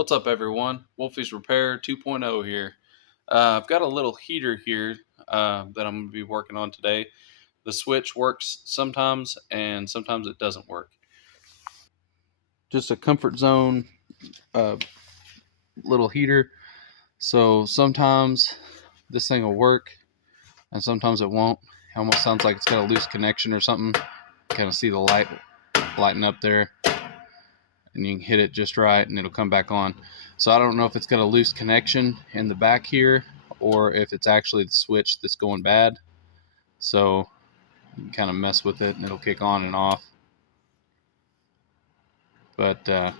What's up, everyone? Wolfie's Repair 2.0 here. I've got a little heater here that I'm going to be working on today. The switch works sometimes and sometimes it doesn't work. Just a comfort zone little heater. So sometimes this thing will work and sometimes it won't. It almost sounds like it's got a loose connection or something. Kind of see the light lighting up there. And you can hit it just right and it'll come back on. So I don't know if it's got a loose connection in the back here or if it's actually the switch that's going bad. So you can kind of mess with it and it'll kick on and off. But there's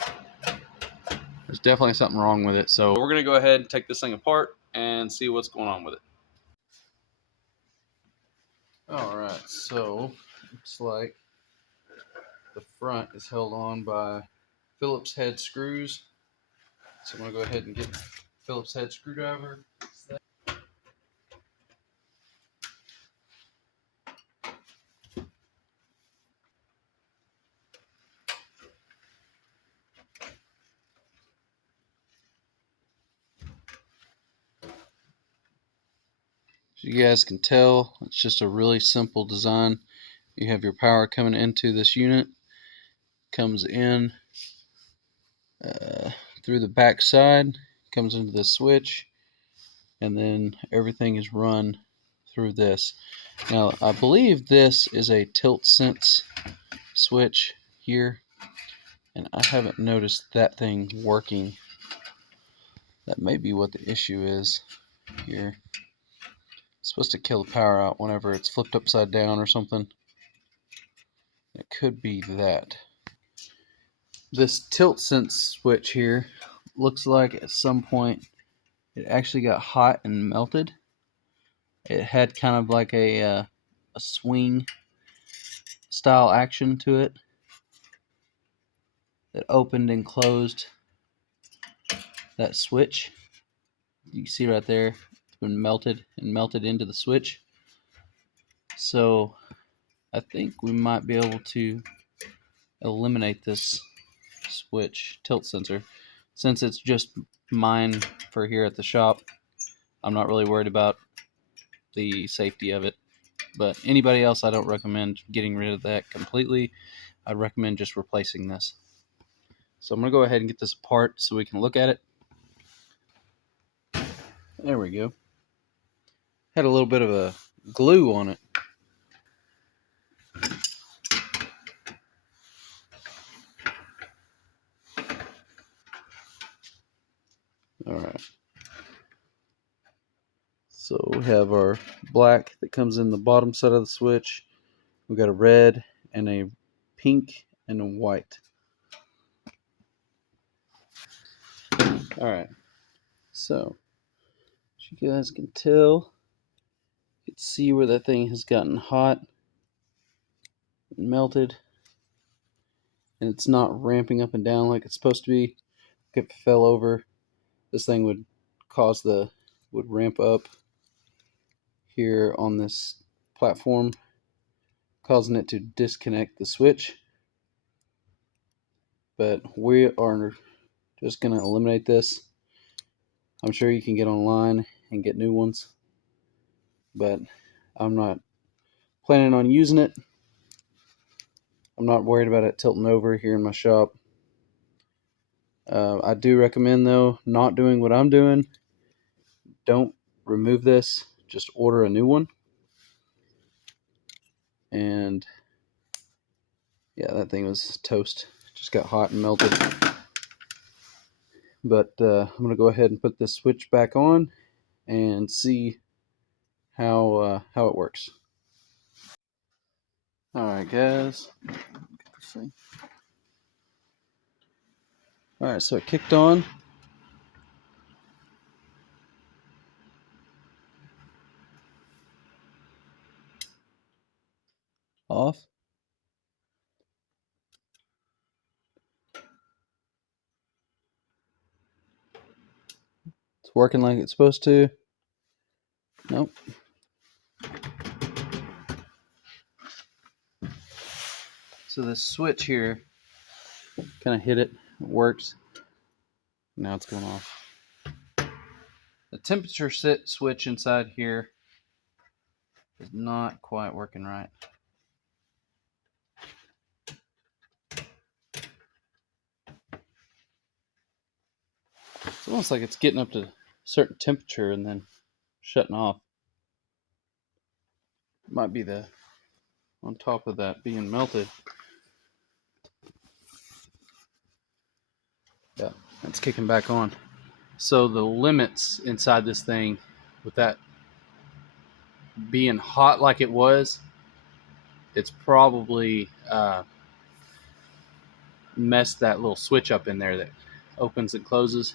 definitely something wrong with it. So we're going to go ahead and take this thing apart and see what's going on with it. Alright, so looks like the front is held on by Phillips head screws. So I'm going to go ahead and get Phillips head screwdriver. As you guys can tell, it's just a really simple design. You have your power coming into this unit, comes in through the back side, comes into the switch, and then everything is run through this. Now I believe this is a tilt sense switch here, and I haven't noticed that thing working. That may be what the issue is here. It's supposed to kill the power out whenever it's flipped upside down or something. It could be that. This tilt sense switch here looks like at some point it actually got hot and melted. It had kind of like a swing style action to it that opened and closed that switch. You see right there, it's been melted and melted into the switch. So I think we might be able to eliminate this switch tilt sensor. Since it's just mine for here at the shop, I'm not really worried about the safety of it. But anybody else, I don't recommend getting rid of that completely. I'd recommend just replacing this. So I'm going to go ahead and get this apart so we can look at it. There we go. Had a little bit of a glue on it. Alright. So we have our black that comes in the bottom side of the switch. We've got a red and a pink and a white. Alright. So, as you guys can tell, you can see where that thing has gotten hot and melted. And it's not ramping up and down like it's supposed to be. If it fell over, this thing would ramp up here on this platform, causing it to disconnect the switch. But we are just going to eliminate this. I'm sure you can get online and get new ones, but I'm not planning on using it. I'm not worried about it tilting over here in my shop. I do recommend, though, not doing what I'm doing. Don't remove this. Just order a new one. And yeah, that thing was toast. Just got hot and melted. But I'm going to go ahead and put this switch back on and see how it works. Alright, guys. Alright, so it kicked on. Off. It's working like it's supposed to. Nope. So this switch here, kind of hit it. It works. Now it's going off. The temperature switch inside here is not quite working right. It's almost like it's getting up to a certain temperature and then shutting off. Might be the on top of that being melted. Yeah, it's kicking back on. So the limits inside this thing, with that being hot like it was, it's probably messed that little switch up in there that opens and closes,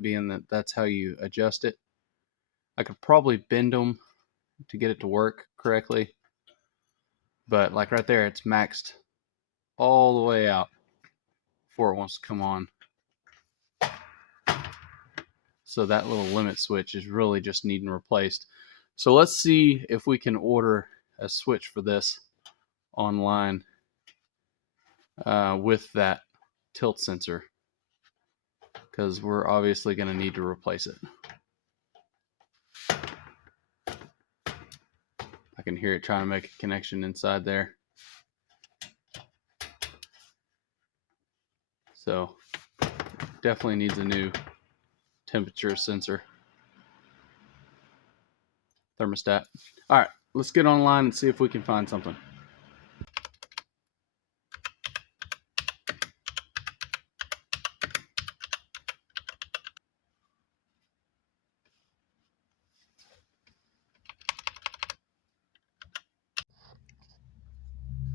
being that that's how you adjust it. I could probably bend them to get it to work correctly, but like right there, it's maxed all the way out before it wants to come on. So that little limit switch is really just needing replaced. So let's see if we can order a switch for this online with that tilt sensor, because we're obviously going to need to replace it. I can hear it trying to make a connection inside there. So definitely needs a new temperature sensor thermostat. All right, let's get online and see if we can find something.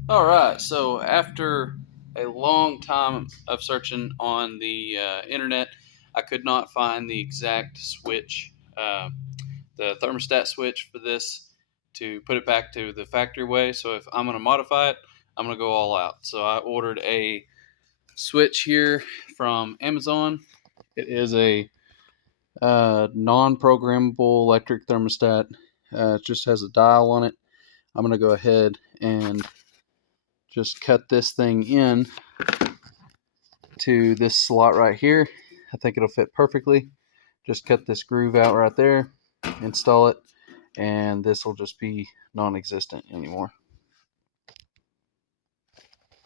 All right, so after a long time of searching on the internet, I could not find the exact switch, the thermostat switch for this to put it back to the factory way. So if I'm going to modify it, I'm going to go all out. So I ordered a switch here from Amazon. It is a non-programmable electric thermostat. It just has a dial on it. I'm going to go ahead and just cut this thing in to this slot right here. I think it'll fit perfectly. Just cut this groove out right there, install it, and this will just be non-existent anymore.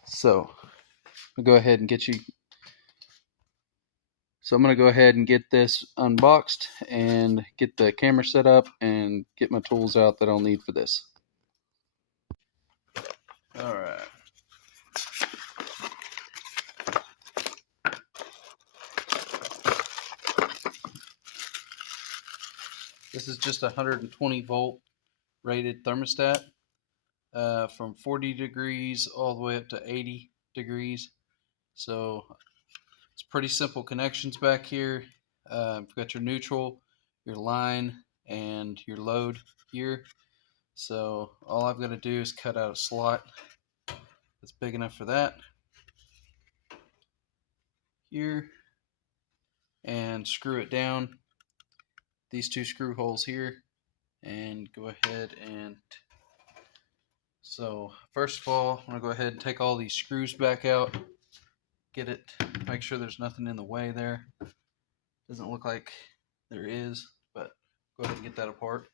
So I'll go ahead and get you. So I'm going to go ahead and get this unboxed and get the camera set up and get my tools out that I'll need for this. All right. This is just a 120 volt rated thermostat from 40 degrees all the way up to 80 degrees. So it's pretty simple connections back here. You've got your neutral, your line, and your load here. So all I've got to do is cut out a slot that's big enough for that here and screw it down these two screw holes here, and go ahead and so first of all, I'm going to go ahead and take all these screws back out, get it, make sure there's nothing in the way there. Doesn't look like there is, but go ahead and get that apart.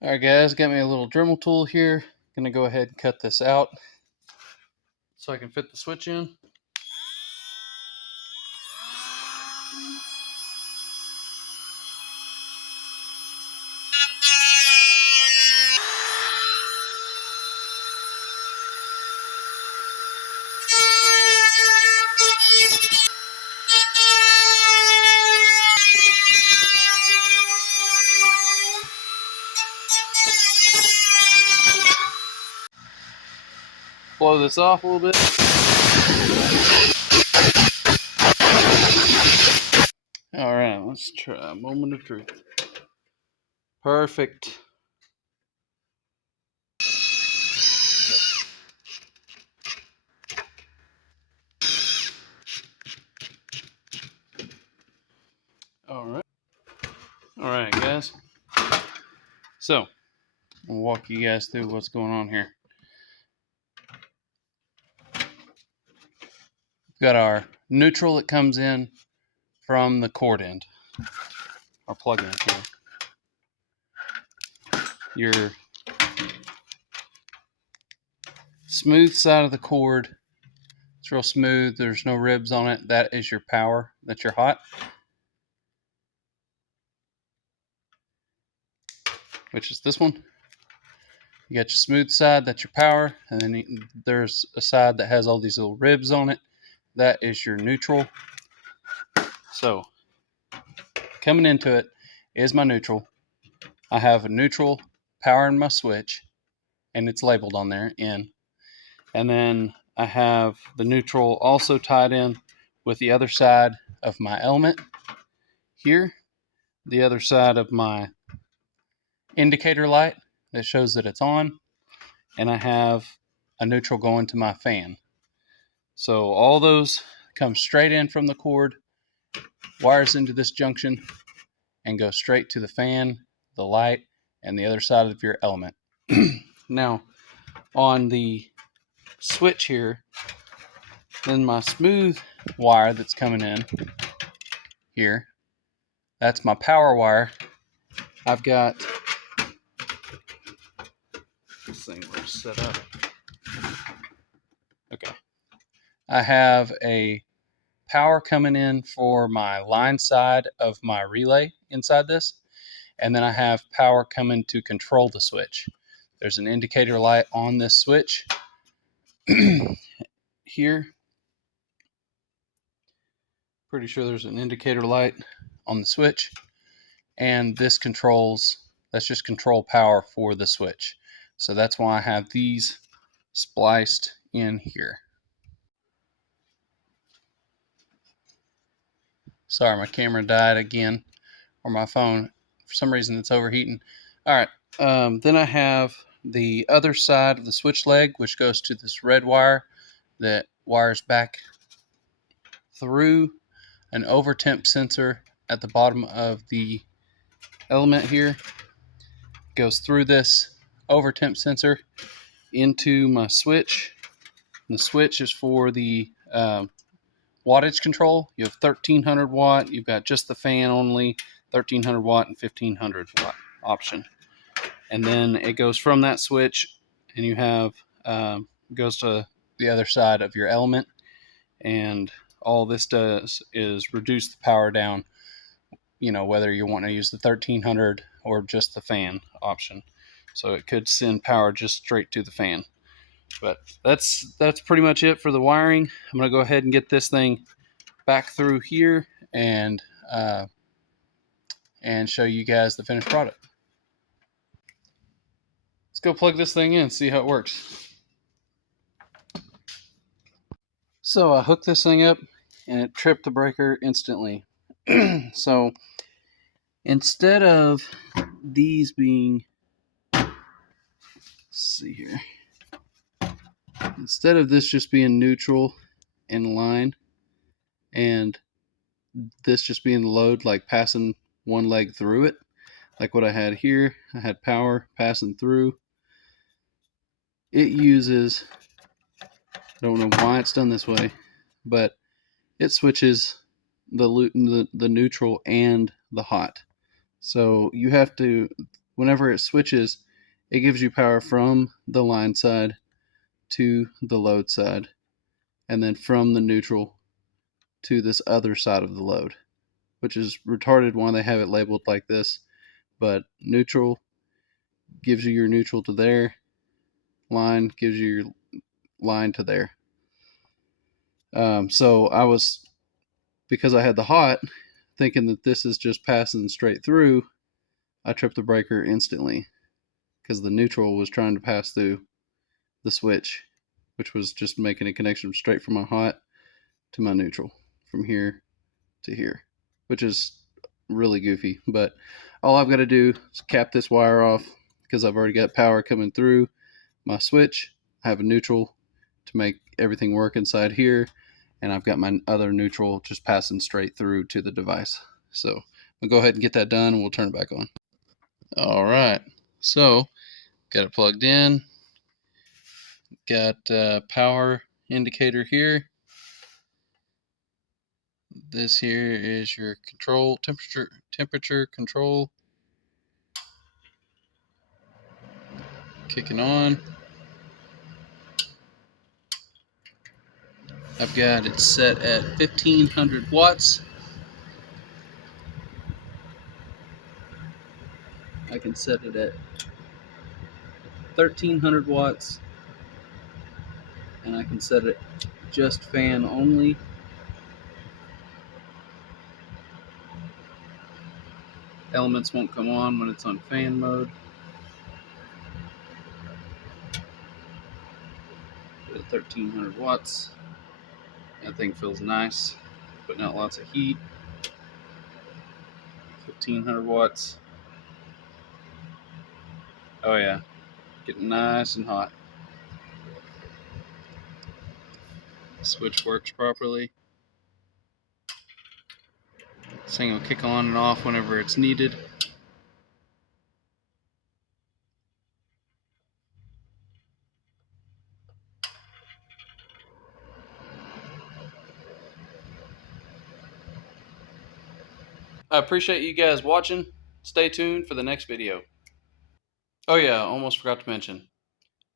Alright guys, got me a little Dremel tool here. Gonna go ahead and cut this out so I can fit the switch in. Blow this off a little bit. Alright, let's try a moment of truth. Perfect. So I'll walk you guys through what's going on here. We've got our neutral that comes in from the cord end, our plug in here. Your smooth side of the cord, it's real smooth, there's no ribs on it. That is your power, that's your hot, which is this one. You got your smooth side, that's your power, and then there's a side that has all these little ribs on it. That is your neutral. So coming into it is my neutral. I have a neutral powering my switch, and it's labeled on there, in. And then I have the neutral also tied in with the other side of my element here, the other side of my indicator light that shows that it's on, and I have a neutral going to my fan. So all those come straight in from the cord, wires into this junction, and go straight to the fan, the light, and the other side of your element. Now, on the switch here, then my smooth wire that's coming in here, that's my power wire. I've got this thing set up. Okay. I have a power coming in for my line side of my relay inside this, and then I have power coming to control the switch. There's an indicator light on this switch here. Pretty sure there's an indicator light on the switch, and this controls, that's just control power for the switch. So that's why I have these spliced in here. Sorry, my camera died again, or my phone. For some reason it's overheating. All right, then I have the other side of the switch leg, which goes to this red wire that wires back through an over temp sensor at the bottom of the element here. Goes through this over temp sensor into my switch. And the switch is for the wattage control. You have 1300 watt, you've got just the fan only, 1300 watt and 1500 watt option. And then it goes from that switch, and you have goes to the other side of your element, and all this does is reduce the power down, you know, whether you want to use the 1300 or just the fan option. So it could send power just straight to the fan. But that's pretty much it for the wiring. I'm going to go ahead and get this thing back through here and show you guys the finished product. Let's go plug this thing in and see how it works. So I hooked this thing up and it tripped the breaker instantly. So instead of these being, let's see here, instead of this just being neutral in line and this just being the load, like passing one leg through it, like what I had here, I had power passing through. It uses, I don't know why it's done this way, but it switches the neutral and the hot. So you have to, whenever it switches, it gives you power from the line side to the load side, and then from the neutral to this other side of the load, which is retarded why they have it labeled like this. But neutral gives you your neutral to there, line gives you your line to there. So I was, because I had the hot, thinking that this is just passing straight through, I tripped the breaker instantly because the neutral was trying to pass through the switch, which was just making a connection straight from my hot to my neutral, from here to here, which is really goofy. But all I've got to do is cap this wire off because I've already got power coming through my switch. I have a neutral to make everything work inside here, and I've got my other neutral just passing straight through to the device. So I'll go ahead and get that done and we'll turn it back on. All right, So, got it plugged in. Got power indicator here. This here is your control temperature control. Kicking on. I've got it set at 1500 watts. I can set it at 1300 watts, and I can set it just fan only. Elements won't come on when it's on fan mode. At 1300 watts, that thing feels nice, putting out lots of heat. 1500 watts. Oh yeah, getting nice and hot. Switch works properly. This thing will kick on and off whenever it's needed. I appreciate you guys watching. Stay tuned for the next video. Oh yeah, almost forgot to mention.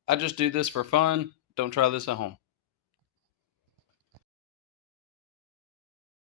I just do this for fun. Don't try this at home.